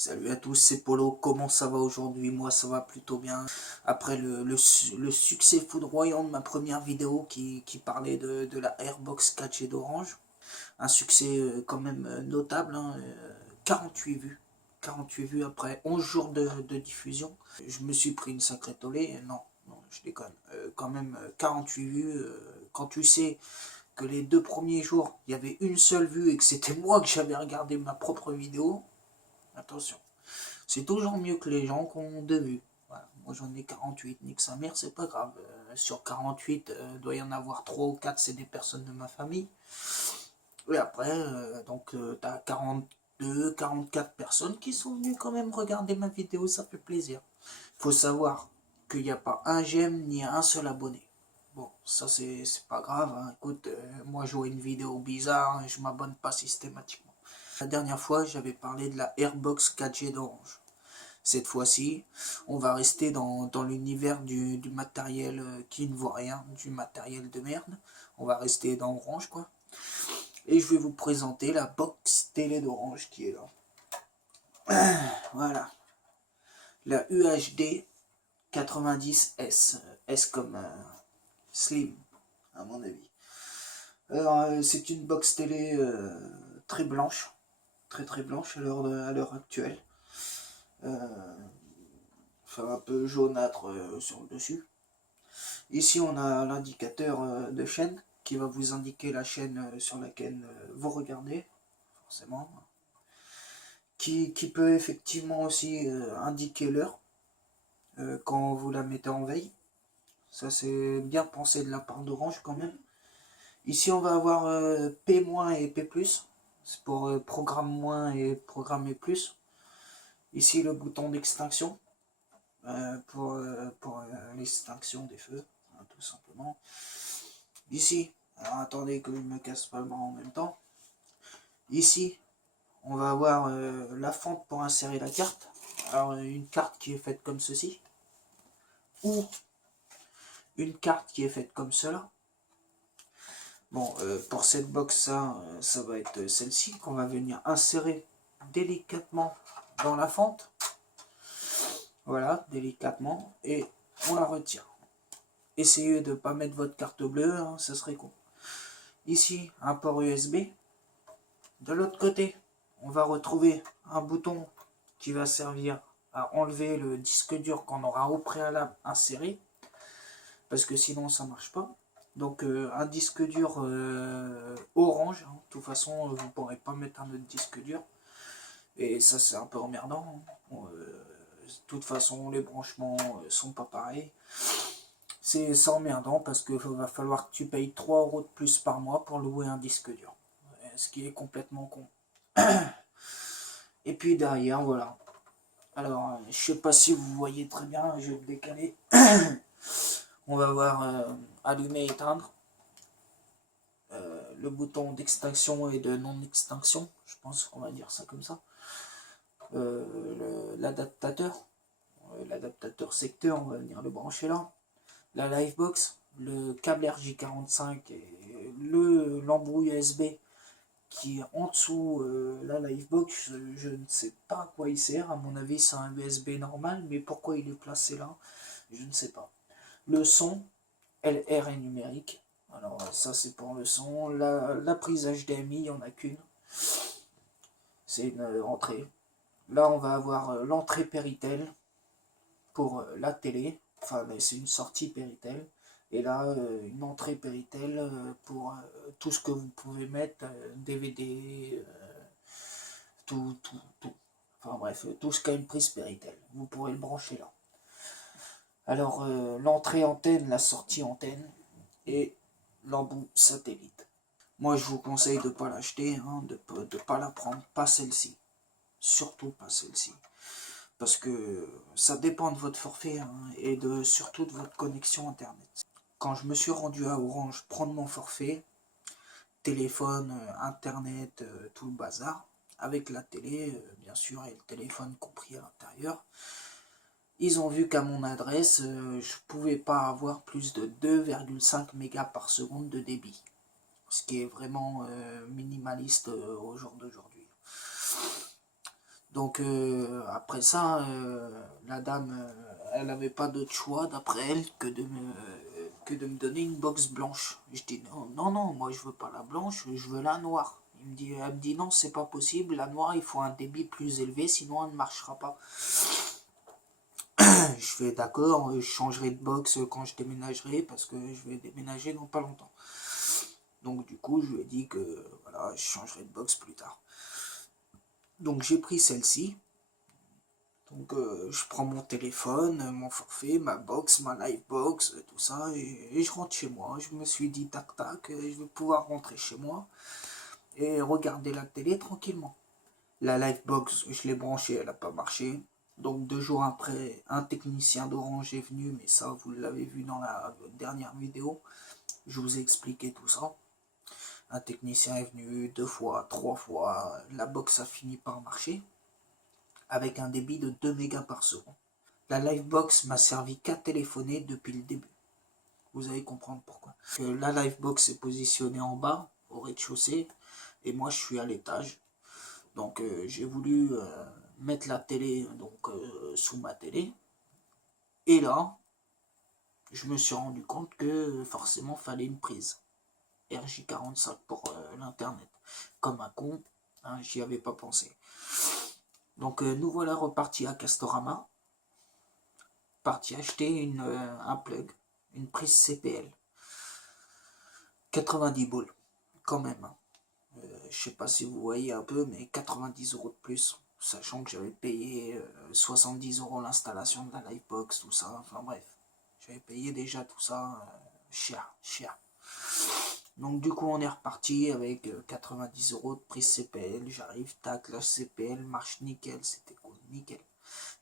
Salut à tous, c'est Polo, comment ça va aujourd'hui? Moi ça va plutôt bien. Après le succès foudroyant de ma première vidéo qui parlait de la Airbox 4G d'Orange, un succès quand même notable, hein, 48 vues. 48 vues après 11 jours de diffusion. Je me suis pris une sacrée tollée, non, non, je déconne. Quand même 48 vues, quand tu sais que les 2 premiers jours, il y avait une seule vue et que c'était moi que j'avais regardé ma propre vidéo, attention. C'est toujours mieux que les gens qui ont 2 vues. Voilà. Moi j'en ai 48, nique sa mère, c'est pas grave. Sur 48, doit y en avoir 3 ou 4, c'est des personnes de ma famille. Et après, t'as 42, 44 personnes qui sont venues quand même regarder ma vidéo, ça fait plaisir. Faut savoir qu'il n'y a pas un j'aime ni un seul abonné. Bon, ça c'est pas grave, hein. Écoute, moi je vois une vidéo bizarre, je m'abonne pas systématiquement. La dernière fois, j'avais parlé de la Airbox 4G d'Orange. Cette fois-ci, on va rester dans l'univers du matériel qui ne vaut rien, du matériel de merde. On va rester dans Orange, quoi. Et je vais vous présenter la box télé d'Orange qui est là. Voilà. La UHD 90S. S comme Slim, à mon avis. Alors, c'est une box télé très blanche. Très très blanche à l'heure actuelle. Enfin, un peu jaunâtre sur le dessus. Ici, on a l'indicateur de chaîne qui va vous indiquer la chaîne sur laquelle vous regardez, forcément. Qui peut effectivement aussi indiquer l'heure quand vous la mettez en veille. Ça, c'est bien pensé de la part d'Orange quand même. Ici, on va avoir P- et P+. C'est pour programme moins et programmer plus. Ici, le bouton d'extinction pour l'extinction des feux, hein, tout simplement. Ici, alors attendez que je me casse pas le bras en même temps. Ici, on va avoir la fente pour insérer la carte. Alors une carte qui est faite comme ceci, ou une carte qui est faite comme cela. Bon, pour cette box, ça va être celle-ci qu'on va venir insérer délicatement dans la fente. Voilà, délicatement, et on la retire. Essayez de ne pas mettre votre carte bleue, hein, ça serait con. Ici, un port USB. De l'autre côté, on va retrouver un bouton qui va servir à enlever le disque dur qu'on aura au préalable inséré, parce que sinon ça marche pas. Donc un disque dur orange, hein. De toute façon vous ne pourrez pas mettre un autre disque dur, et ça c'est un peu emmerdant, hein. De toute façon les branchements sont pas pareils. C'est emmerdant parce qu'il va falloir que tu payes 3 € de plus par mois pour louer un disque dur, ce qui est complètement con. Et puis derrière, voilà. Alors, je sais pas si vous voyez très bien, je vais le décaler. On va voir allumer, éteindre. Le bouton d'extinction et de non-extinction, je pense qu'on va dire ça comme ça. L'adaptateur secteur, on va venir le brancher là. La Livebox, le câble RJ45 et l'embout USB qui est en dessous la Livebox, je ne sais pas à quoi il sert. À mon avis c'est un USB normal, mais pourquoi il est placé là, je ne sais pas. Le son LR est numérique, alors ça c'est pour le son. La prise HDMI, il n'y en a qu'une, c'est une entrée. Là on va avoir l'entrée Péritel pour la télé, enfin c'est une sortie Péritel. Et là, une entrée Péritel pour tout ce que vous pouvez mettre, DVD, tout. Enfin bref, tout ce qu'a une prise Péritel. Vous pourrez le brancher là. Alors, l'entrée antenne, la sortie antenne et l'embout satellite. Moi, je vous conseille de ne pas l'acheter, hein, de ne pas la prendre, pas celle-ci. Surtout pas celle-ci. Parce que ça dépend de votre forfait, hein, et surtout de votre connexion internet. Quand je me suis rendu à Orange prendre mon forfait, téléphone, internet, tout le bazar, avec la télé, bien sûr, et le téléphone compris à l'intérieur, ils ont vu qu'à mon adresse, je pouvais pas avoir plus de 2,5 mégas par seconde de débit. Ce qui est vraiment minimaliste au jour d'aujourd'hui. Donc après ça, la dame, elle n'avait pas d'autre choix d'après elle que de me donner une box blanche. Je dis non, non, non, moi je veux pas la blanche, je veux la noire. Elle me dit non, c'est pas possible, la noire il faut un débit plus élevé, sinon elle ne marchera pas. Je fais d'accord, je changerai de box quand je déménagerai parce que je vais déménager dans pas longtemps. Donc du coup, je lui ai dit que voilà, je changerai de box plus tard. Donc j'ai pris celle-ci. Donc je prends mon téléphone, mon forfait, ma box, ma live box, tout ça, et je rentre chez moi. Je me suis dit tac tac, je vais pouvoir rentrer chez moi et regarder la télé tranquillement. La live box, je l'ai branchée, elle n'a pas marché. Donc 2 jours après, un technicien d'Orange est venu, mais ça vous l'avez vu dans la dernière vidéo. Je vous ai expliqué tout ça. Un technicien est venu 2 fois, 3 fois, la box a fini par marcher avec un débit de 2 mégas par seconde. La Livebox m'a servi qu'à téléphoner depuis le début. Vous allez comprendre pourquoi. La Livebox est positionnée en bas, au rez-de-chaussée, et moi je suis à l'étage. Donc j'ai voulu mettre la télé sous ma télé. Et là, je me suis rendu compte que forcément fallait une prise. RJ45 pour l'internet. Comme un con, hein, j'y avais pas pensé. Donc nous voilà repartis à Castorama, parti acheter un plug, une prise CPL. 90 boules, quand même. Je sais pas si vous voyez un peu, mais 90 € de plus, sachant que j'avais payé 70 € l'installation de la Livebox, tout ça, enfin bref. J'avais payé déjà tout ça cher, cher. Donc du coup on est reparti avec 90 € de prise CPL, j'arrive, tac, la CPL marche nickel, c'était cool, nickel.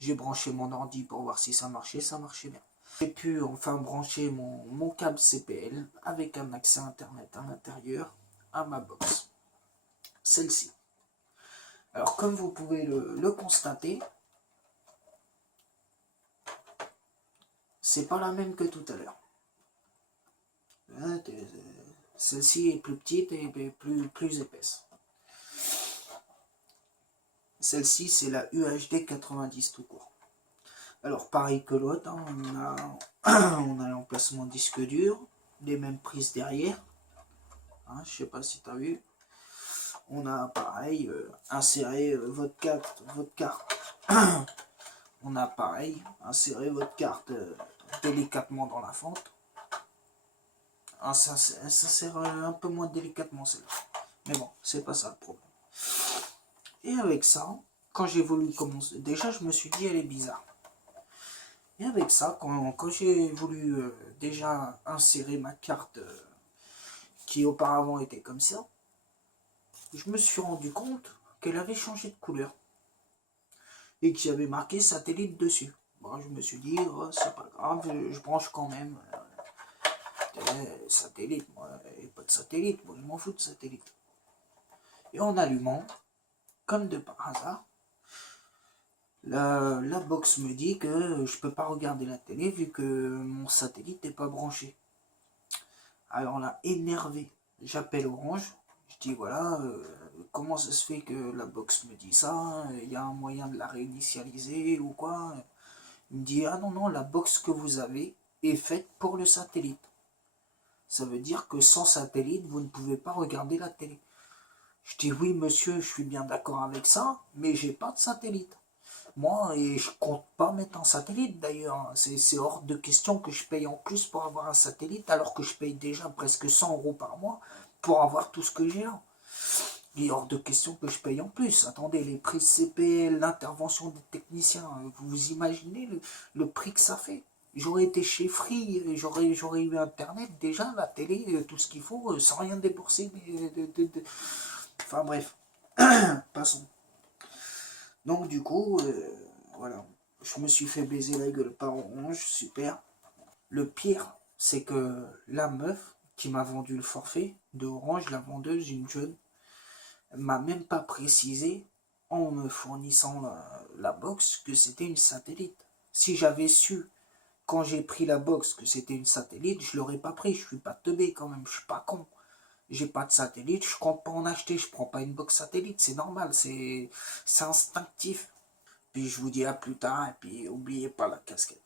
J'ai branché mon ordi pour voir si ça marchait bien. J'ai pu enfin brancher mon câble CPL avec un accès internet à l'intérieur à ma box. Celle-ci. Alors comme vous pouvez le constater, c'est pas la même que tout à l'heure. Celle-ci est plus petite et plus épaisse. Celle-ci c'est la UHD 90 tout court. Alors pareil que l'autre, hein, on a l'emplacement disque dur, les mêmes prises derrière. Hein, je sais pas si tu as vu. On a pareil inséré votre carte. On a pareil inséré votre carte délicatement dans la fente. Ah, ça sert un peu moins délicatement celle-là. Mais bon, c'est pas ça le problème. Et avec ça, quand j'ai voulu commencer, déjà je me suis dit elle est bizarre. Et avec ça, quand j'ai voulu déjà insérer ma carte qui auparavant était comme ça, je me suis rendu compte qu'elle avait changé de couleur. Et qu'il y avait marqué satellite dessus. Bon, je me suis dit, oh, c'est pas grave, je branche quand même. Satellite, moi, il n'y a pas de satellite, moi je m'en fous de satellite. Et en allumant, comme de par hasard, la box me dit que je peux pas regarder la télé vu que mon satellite n'est pas branché. Alors là, énervé, j'appelle Orange, je dis voilà, comment ça se fait que la box me dit ça, il y a un moyen de la réinitialiser ou quoi. Il me dit ah non, non, la box que vous avez est faite pour le satellite. Ça veut dire que sans satellite, vous ne pouvez pas regarder la télé. Je dis oui monsieur, je suis bien d'accord avec ça, mais j'ai pas de satellite. Moi, et je compte pas mettre un satellite d'ailleurs. C'est hors de question que je paye en plus pour avoir un satellite, alors que je paye déjà presque 100 € par mois pour avoir tout ce que j'ai là. Il est hors de question que je paye en plus. Attendez, les prix CPL, l'intervention des techniciens, vous imaginez le prix que ça fait. J'aurais été chez Free, j'aurais eu internet déjà, la télé, tout ce qu'il faut, sans rien débourser. Enfin bref, passons. Donc du coup, voilà, je me suis fait baiser la gueule par Orange, super. Le pire, c'est que la meuf qui m'a vendu le forfait de Orange, la vendeuse, une jeune, m'a même pas précisé en me fournissant la box que c'était une satellite. Si j'avais su quand j'ai pris la box que c'était une satellite, je l'aurais pas pris. Je suis pas teubé quand même, je suis pas con. j'ai pas de satellite, je compte pas en acheter, je prends pas une box satellite, c'est normal, c'est instinctif. Puis je vous dis à plus tard, et puis oubliez pas la casquette.